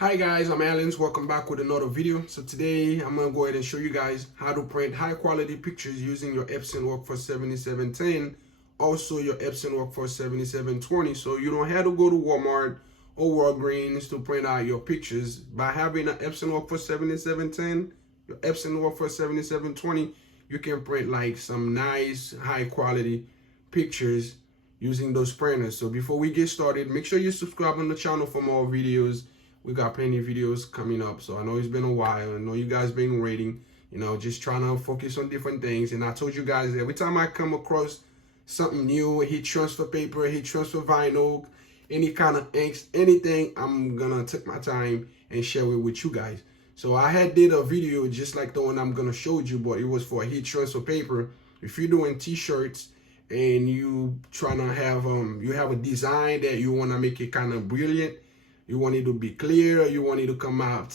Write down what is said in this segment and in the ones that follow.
Hi guys, I'm Alan. Welcome back with another video. So today I'm gonna go ahead and show you guys how to print high quality pictures using your Epson Workforce 7710, also your Epson Workforce 7720. So you don't have to go to Walmart or Walgreens to print out your pictures. By having an Epson Workforce 7710, your Epson Workforce 7720, you can print like some nice high quality pictures using those printers. So before we get started, make sure you subscribe on the channel for more videos. We got plenty of videos coming up, so I know it's been a while. I know you guys been waiting, just trying to focus on different things. And I told you guys, every time I come across something new, heat transfer paper, heat transfer vinyl, any kind of inks, anything, I'm gonna take my time and share it with you guys. So I had did a video just like the one I'm gonna show you, but it was for heat transfer paper. If you're doing t-shirts and you trying to have you have a design that you want to make it kind of brilliant, you want it to be clear, you want it to come out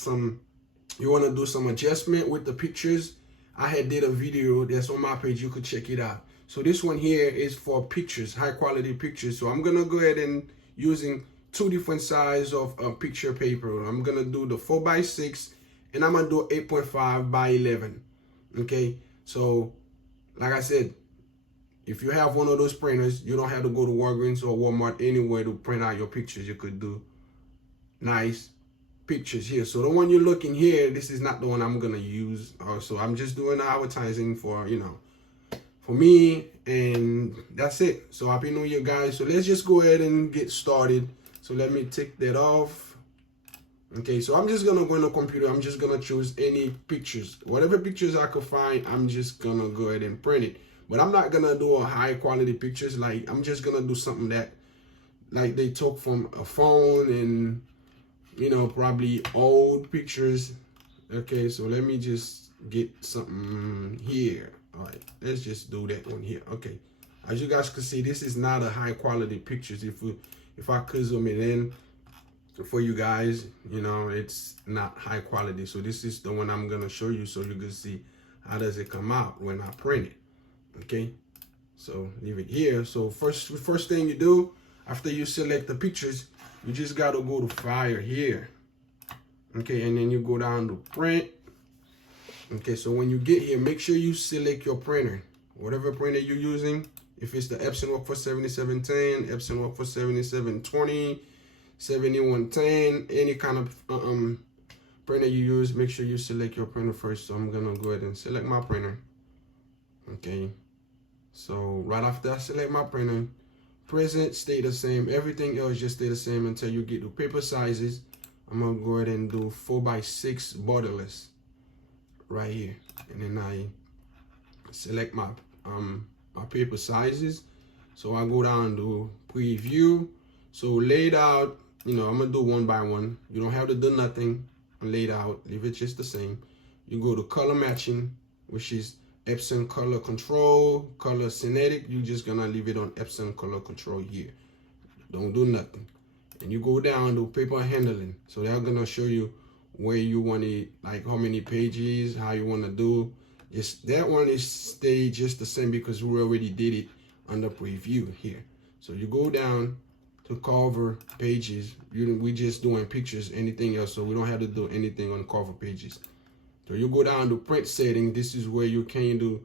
you want to do some adjustment with the pictures, I had did a video that's on my page. You could check it out. So this one here is for pictures, high quality pictures. So I'm gonna go ahead and using two different size of picture paper. I'm gonna do the 4x6 and I'm gonna do 8.5 by 11. Okay, so like I said, if you have one of those printers, you don't have to go to Walgreens or Walmart anywhere to print out your pictures. You could do nice pictures here. So the one you're looking here, this is not the one I'm gonna use. So I'm just doing advertising for for me, and that's it. So happy new year, guys. So let's just go ahead and get started. So let me take that off. Okay, so I'm just gonna go in the computer. I'm just gonna choose any pictures, whatever pictures I could find. I'm just gonna go ahead and print it. But I'm not gonna do a high quality pictures. Like, I'm just gonna do something that like they took from a phone and probably old pictures. Okay, so let me just get something here. All right, let's just do that one here. Okay, as you guys can see, this is not a high quality pictures. If I could zoom it in for you guys, it's not high quality. So this is the one I'm gonna show you so you can see how does it come out when I print it. Okay, so leave it here. So first thing you do after you select the pictures, you just got to go to file here. Okay, and then you go down to print. Okay, so when you get here, make sure you select your printer, whatever printer you're using. If it's the Epson Workforce 7710, Epson Workforce 7720, 7110, any kind of printer you use, make sure you select your printer first. So I'm gonna go ahead and select my printer. Okay, so right after I select my printer, present stay the same, everything else just stay the same until you get to paper sizes. I'm gonna go ahead and do 4x6 borderless right here, and then I select my my paper sizes. So I go down to preview. So laid out, I'm gonna do one by one. You don't have to do nothing laid out, leave it just the same. You go to color matching, which is Epson color control, color synthetic. You're just gonna leave it on Epson color control here. Don't do nothing. And you go down to paper handling. So they're gonna show you where you want it, like how many pages, how you want to do. That one is stay just the same because we already did it on the preview here. So you go down to cover pages. We just doing pictures, anything else. So we don't have to do anything on cover pages. So you go down to print setting. This is where you can do,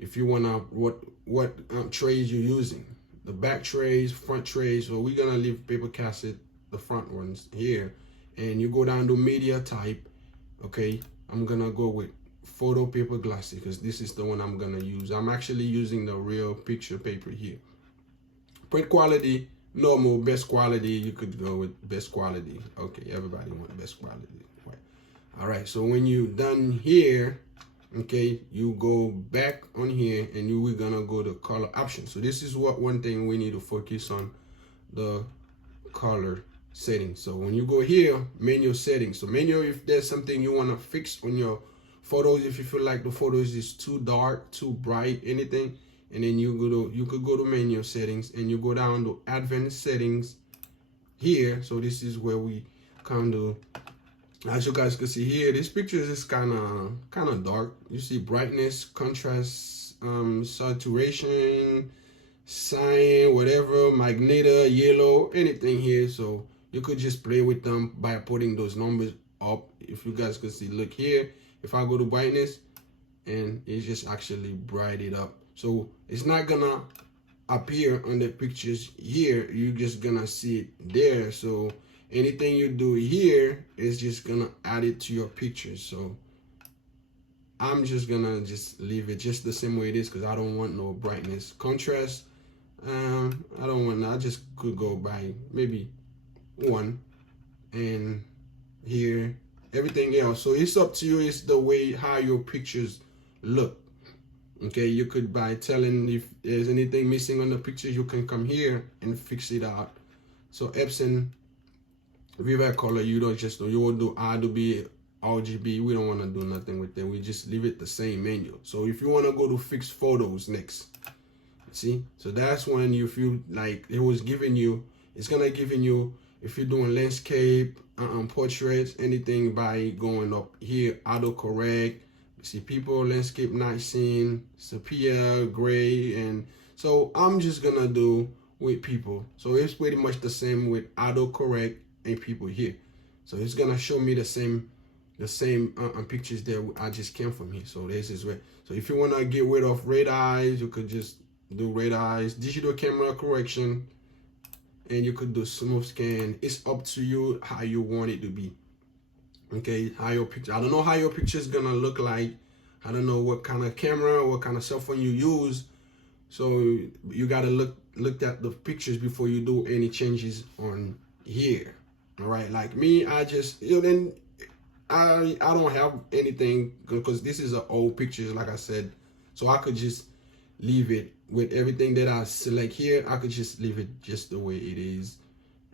if you wanna, what trays you're using. The back trays, front trays. So we're gonna leave paper cassette, the front ones here. And you go down to media type. Okay, I'm gonna go with photo paper glossy because this is the one I'm gonna use. I'm actually using the real picture paper here. Print quality, normal, best quality. You could go with best quality. Okay, everybody wants best quality. Right. All right, so when you're done here, okay, you go back on here and we're gonna go to color options. So this is one thing we need to focus on, the color settings. So when you go here, menu settings. So menu, if there's something you wanna fix on your photos, if you feel like the photos is too dark, too bright, anything, and then you could go to menu settings and you go down to advanced settings here. So this is where we come to, as you guys can see here, this picture is kind of dark. You see brightness, contrast, saturation, cyan, whatever, magenta, yellow, anything here. So you could just play with them by putting those numbers up. If you guys could see, look here, if I go to brightness, and it just actually bright it up. So it's not gonna appear on the pictures here, you're just gonna see it there. So anything you do here is just gonna add it to your pictures. So I'm just gonna just leave it just the same way it is, because I don't want no brightness. Contrast, I don't want, I just could go by maybe 1, and here everything else. So it's up to you. It's the way how your pictures look. Okay, you could, by telling if there's anything missing on the picture, you can come here and fix it out. So Epson Vivid Color, you don't just do, you will do Adobe RGB. We don't want to do nothing with that. We just leave it the same menu. So if you want to go to fix photos next, see, so that's when you feel like it was giving you, it's gonna giving you, if you're doing landscape, portraits, anything, by going up here, autocorrect. See, people, landscape, night scene, sepia, gray. And so I'm just gonna do with people. So it's pretty much the same with autocorrect and people here. So it's gonna show me the same pictures that I just came from here. So this is where, so if you wanna get rid of red eyes, you could just do red eyes, digital camera correction, and you could do smooth scan. It's up to you how you want it to be. Okay, how your picture, I don't know how your picture is gonna look like. I don't know what kind of camera, what kind of cell phone you use. So you gotta look at the pictures before you do any changes on here. All right, like me, I just, then I don't have anything, because this is an old picture, like I said. So I could just leave it with everything that I select here. I could just leave it just the way it is,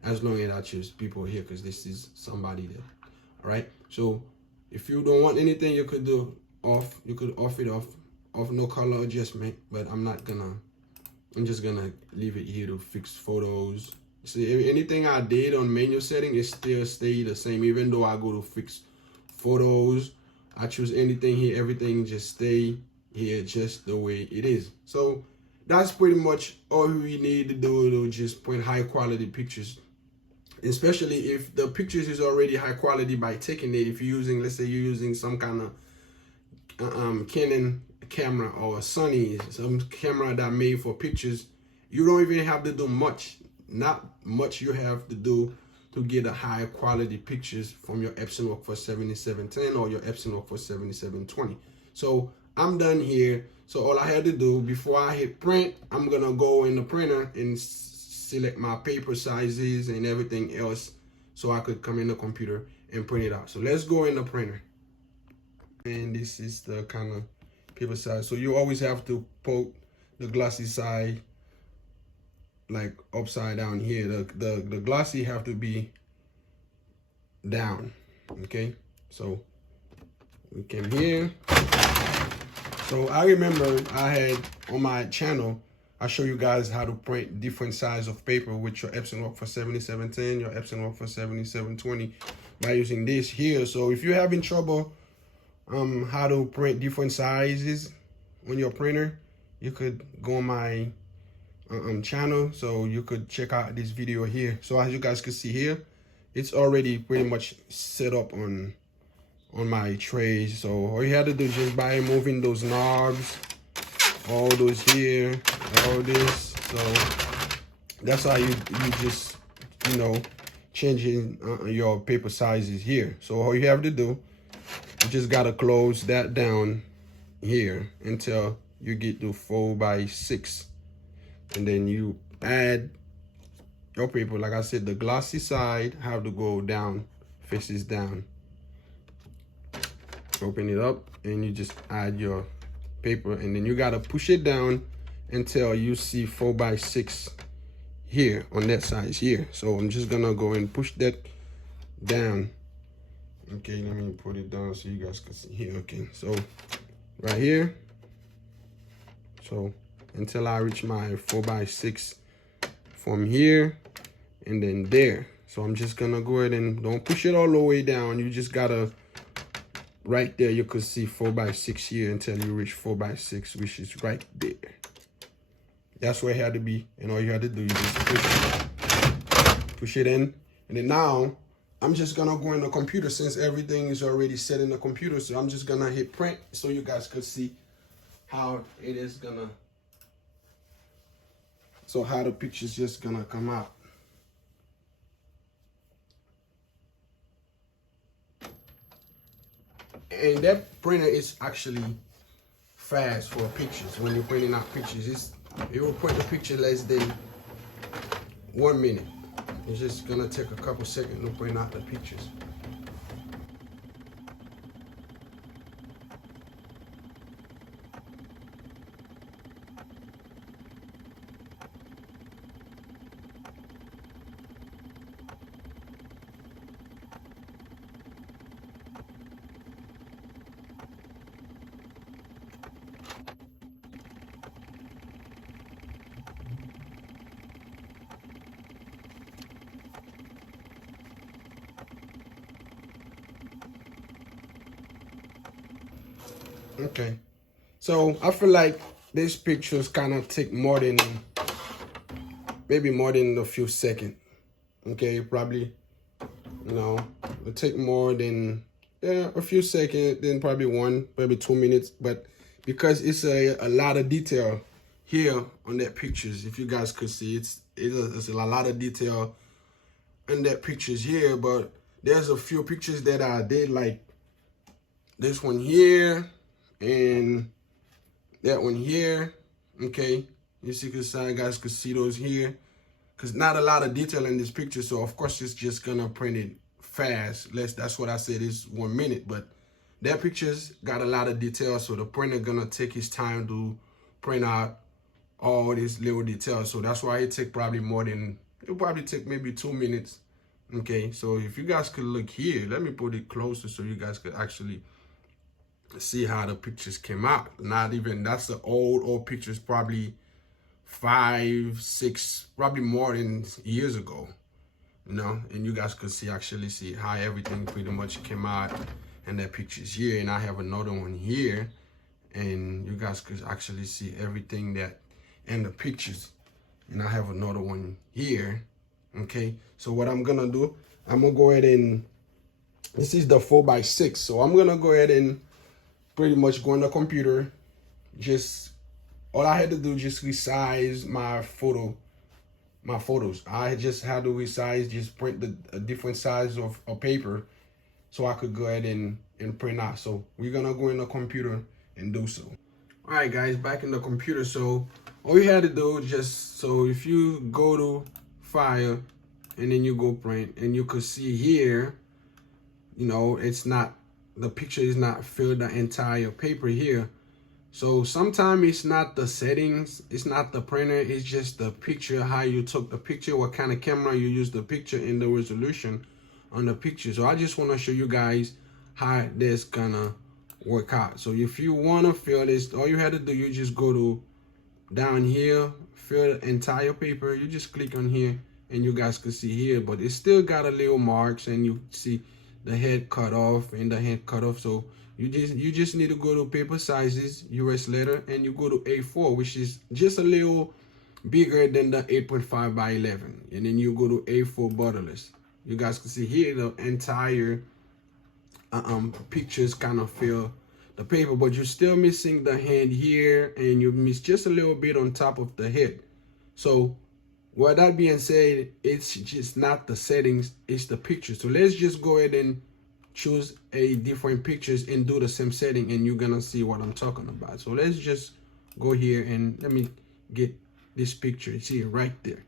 as long as I choose people here, because this is somebody there. All right, so if you don't want anything, you could do off, you could off it off no color adjustment, but I'm just gonna leave it here to fix photos. See, anything I did on menu setting, it still stay the same. Even though I go to fix photos, I choose anything here, everything just stay here just the way it is. So that's pretty much all we need to do to just print high quality pictures, especially if the pictures is already high quality by taking it. If you're using, let's say you're using some kind of Canon camera or Sony, some camera that made for pictures, you don't even have to do much. Not much you have to do to get a high quality pictures from your Epson Workforce 7710 or your Epson Workforce 7720. So I'm done here. So all I had to do before I hit print, I'm gonna go in the printer and select my paper sizes and everything else, so I could come in the computer and print it out. So let's go in the printer. And this is the kind of paper size. So you always have to poke the glossy side like upside down here. The glossy have to be down. Okay, so we came here. So I remember I had on my channel, I show you guys how to print different size of paper with your Epson Workforce 7710, your Epson Workforce 7720 by using this here. So if you're having trouble how to print different sizes on your printer, you could go on my channel, so you could check out this video here. So as you guys can see here, it's already pretty much set up on my tray. So all you had to do is just by moving those knobs, all those here, all this. So that's how you just, you know, changing your paper sizes here. So all you have to do, you just gotta close that down here until you get to 4x6, and then you add your paper. Like I said, the glossy side have to go down, faces down. Open it up and you just add your paper, and then you gotta push it down until you see 4x6 here on that size here. So I'm just gonna go and push that down. Okay, let me put it down so you guys can see here. Okay, so right here, so until I reach my 4x6 from here and then there. So I'm just gonna go ahead and don't push it all the way down. You just gotta, right there, you could see 4x6 here until you reach 4x6, which is right there. That's where it had to be, and all you had to do is just push it in, And then now I'm just gonna go in the computer since everything is already set in the computer. So I'm just gonna hit print so you guys could see how it is gonna, so how the picture's just gonna come out. And that printer is actually fast for pictures. When you're printing out pictures, it will print the picture less than 1 minute. It's just gonna take a couple seconds to print out the pictures. Okay, so I feel like these pictures kind of take more than, maybe more than a few seconds. Okay, probably, you know, it'll take more than, yeah, a few seconds, then probably maybe 2 minutes. But because it's a lot of detail here on that pictures, if you guys could see, it's a lot of detail in that pictures here. But there's a few pictures that I did, like this one here and that one here. Okay, you see, you guys could see those here, because not a lot of detail in this picture, so of course it's just gonna print it fast. That's what I said, is 1 minute. But that picture's got a lot of detail, so the printer gonna take his time to print out all these little details. So that's why it'll probably take maybe 2 minutes. Okay, so if you guys could look here, let me put it closer so you guys could actually see how the pictures came out. Not even, that's the old pictures, probably 5, 6, probably more than years ago, you know. And you guys could actually see how everything pretty much came out in that pictures here. And I have another one here, and you guys could actually see everything that in the pictures. And I have another one here. Okay, so what I'm gonna do, I'm gonna go ahead and, this is the 4x6, so I'm gonna go ahead and pretty much go on the computer. Just all I had to do, just resize my photos. I just had to resize, just print a different size of paper so I could go ahead and print out. So we're gonna go in the computer and do so. All right, guys, back in the computer. So all you had to do, just, so if you go to File and then you go print, and you could see here, you know, it's not, the picture is not filled the entire paper here. So sometimes it's not the settings, it's not the printer, it's just the picture, how you took the picture, what kind of camera you use the picture, and the resolution on the picture. So I just want to show you guys how this gonna work out. So if you want to fill this, all you had to do, you just go to down here, fill the entire paper. You just click on here, and you guys can see here, but it's still got a little marks, and you see the head cut off and the hand cut off. So you just need to go to paper sizes, US letter, and you go to A4, which is just a little bigger than the 8.5 by 11. And then you go to A4 borderless. You guys can see here the entire pictures kind of fill the paper, but you're still missing the hand here, and you miss just a little bit on top of the head. So with that being said, it's just not the settings, it's the picture. So let's just go ahead and choose a different pictures and do the same setting, and you're gonna see what I'm talking about. So let's just go here and let me get this picture. It's here right there.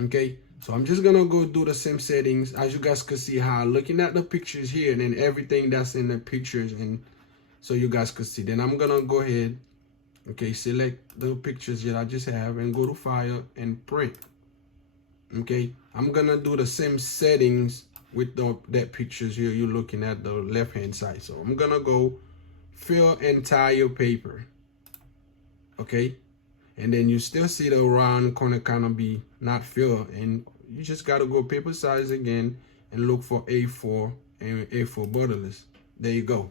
Okay, so I'm just gonna go do the same settings. As you guys can see, how looking at the pictures here, and then everything that's in the pictures, and so you guys could see. Then I'm gonna go ahead, okay, select the pictures that I just have and go to File and Print. Okay, I'm gonna do the same settings with that pictures here. You're looking at the left hand side. So I'm gonna go fill entire paper. Okay, and then you still see the round corner kind of be not filled, and you just gotta go paper size again and look for A4 and A4 borderless. There you go.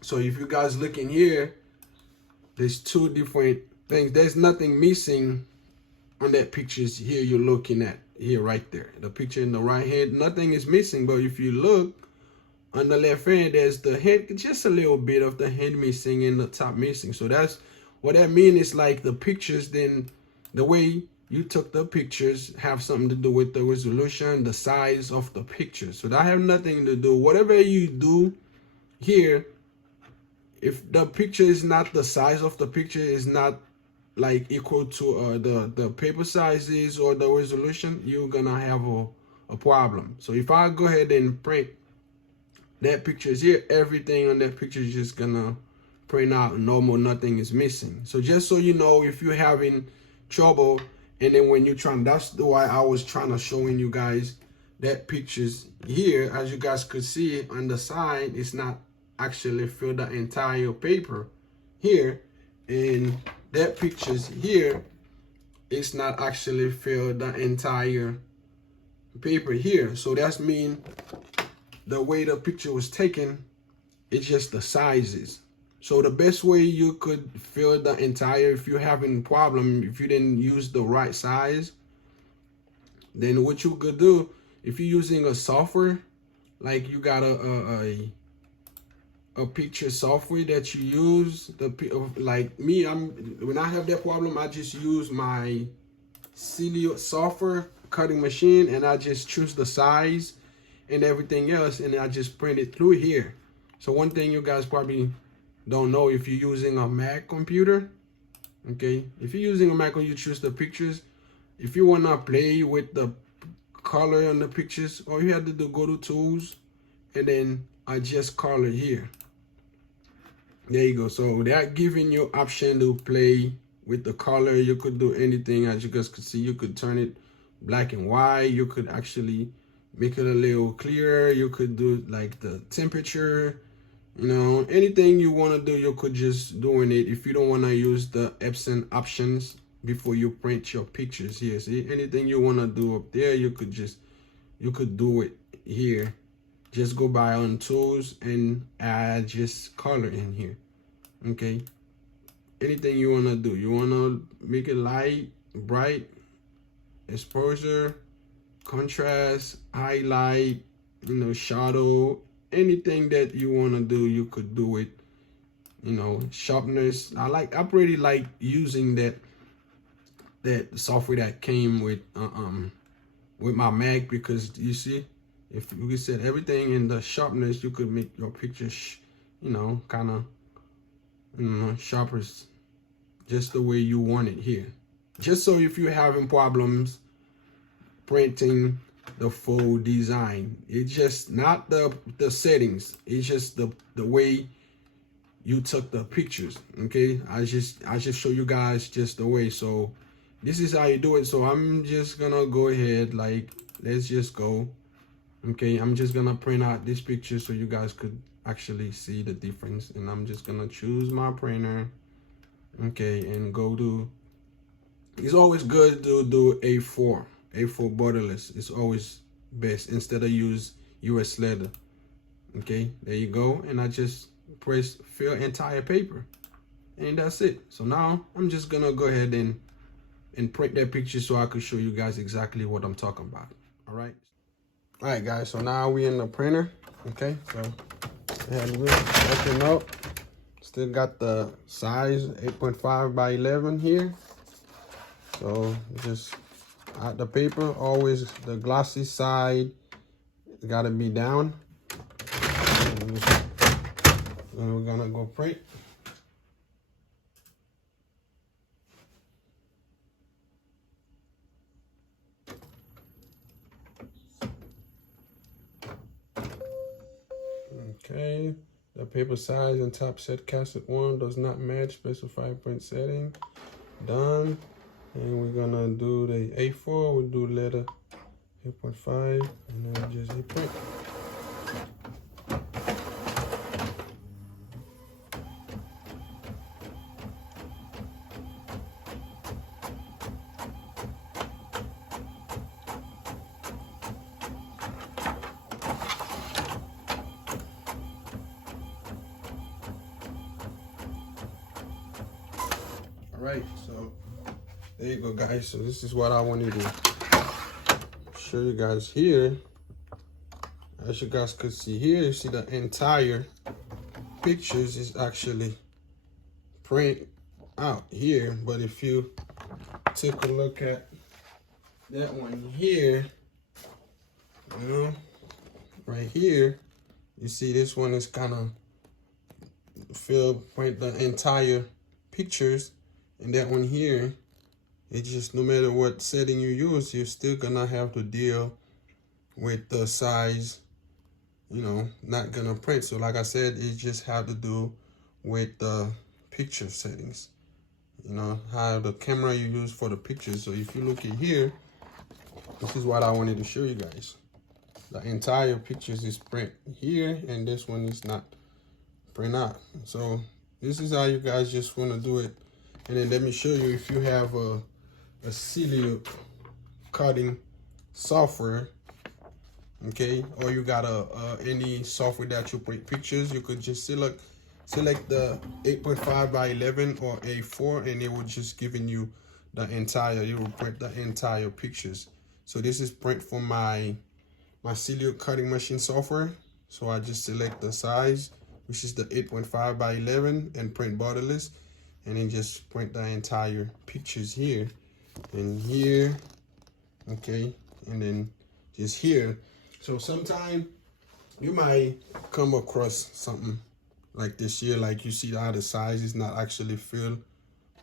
So if you guys look in here, there's two different things. There's nothing missing on that pictures here you're looking at. here, right there. The picture in the right hand, nothing is missing. But if you look on the left hand, there's the head, just a little bit of the head missing and the top missing. So that's what that means. Is like the pictures, then the way you took the pictures have something to do with the resolution, the size of the picture. So that have nothing to do. Whatever you do here, if the picture is not, the size of the picture is not like equal to the paper sizes or the resolution, you're gonna have a problem. So if I go ahead and print that picture is here, everything on that picture is just gonna print out normal, nothing is missing. So just so you know, if you're having trouble, and then when you're trying, that's why I was trying to showing you guys that pictures here, as you guys could see on the side, it's not actually fill the entire paper here, and that pictures here, it's not actually fill the entire paper here. So that's mean the way the picture was taken, it's just the sizes. So the best way you could fill the entire, if you're having problem, if you didn't use the right size, then what you could do, if you're using a software, like you got a picture software that you use, like me, when I have that problem, I just use my Celio software cutting machine, and I just choose the size and everything else, and I just print it through here. So one thing you guys probably don't know, if you're using a Mac computer, okay, if you're using a Mac and you choose the pictures, if you want to play with the color on the pictures, all you have to do, go to tools and then adjust color here. There you go. So they're giving you option to play with the color. You could do anything, as you guys could see. You could turn it black and white. You could actually make it a little clearer. You could do like the temperature, you know, anything you want to do, you could just doing it. If you don't want to use the Epson options before you print your pictures here, see, anything you want to do up there, you could do it here. Just go by on tools and add just color in here. Okay, anything you want to do, you want to make it light, bright, exposure, contrast, highlight, you know, shadow, anything that you want to do, you could do it. You know, sharpness, I really like using that software that came with my Mac, because you see, if you could set everything in the sharpness, you could make your pictures, you know, kind of, you know, sharper, just the way you want it here. Just so if you're having problems printing the full design, it's just not the settings, it's just the way you took the pictures. Okay, I just show you guys just the way. So this is how you do it. So I'm just gonna go ahead, like, let's just go. Okay, I'm just gonna print out this picture so you guys could actually see the difference, and I'm just gonna choose my printer, okay, and go to, it's always good to do A4 borderless. It's always best instead of use US leather. Okay, there you go, and I just press fill entire paper, and that's it. So now I'm just gonna go ahead and print that picture so I could show you guys exactly what I'm talking about. All right guys, so now we in the printer. Okay, so and we open up, still got the size 8.5 by 11 here. So just out the paper, always the glossy side got to be down, and we're gonna go print. Okay, the paper size and top set cassette 1 does not match specified print setting. Done. And we're gonna do the A4, we'll do letter 8.5, and then just hit print. All right, so there you go, guys. So this is what I want you to show you guys here. As you guys could see here, you see the entire pictures is actually print out here. But if you take a look at that one here, you know, right here, you see this one is kind of print the entire pictures, and that one here, it just, no matter what setting you use, you're still gonna have to deal with the size, you know, not gonna print. So like I said, it just have to do with the picture settings, you know, how the camera you use for the pictures. So if you look at here, this is what I wanted to show you guys. The entire pictures is print here, and this one is not print out. So this is how you guys just want to do it. And then let me show you, if you have a silhouette cutting software, okay, or you got any software that you print pictures, you could just select the 8.5 by 11 or A4, and it will just giving you the entire, it will print the entire pictures. So this is print for my silhouette cutting machine software. So I just select the size, which is the 8.5 by 11, and print borderless, and then just print the entire pictures here and here, okay, and then just here. So sometime you might come across something like this here, like you see how the size is not actually filled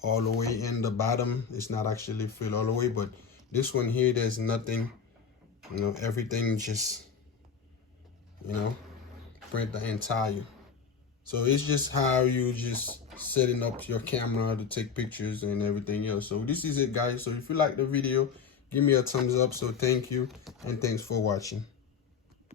all the way in the bottom. It's not actually filled all the way, but this one here, there's nothing, you know, everything just, you know, print the entire. So it's just how you just setting up your camera to take pictures and everything else. So this is it, guys. So if you like the video, give me a thumbs up. So thank you, and thanks for watching.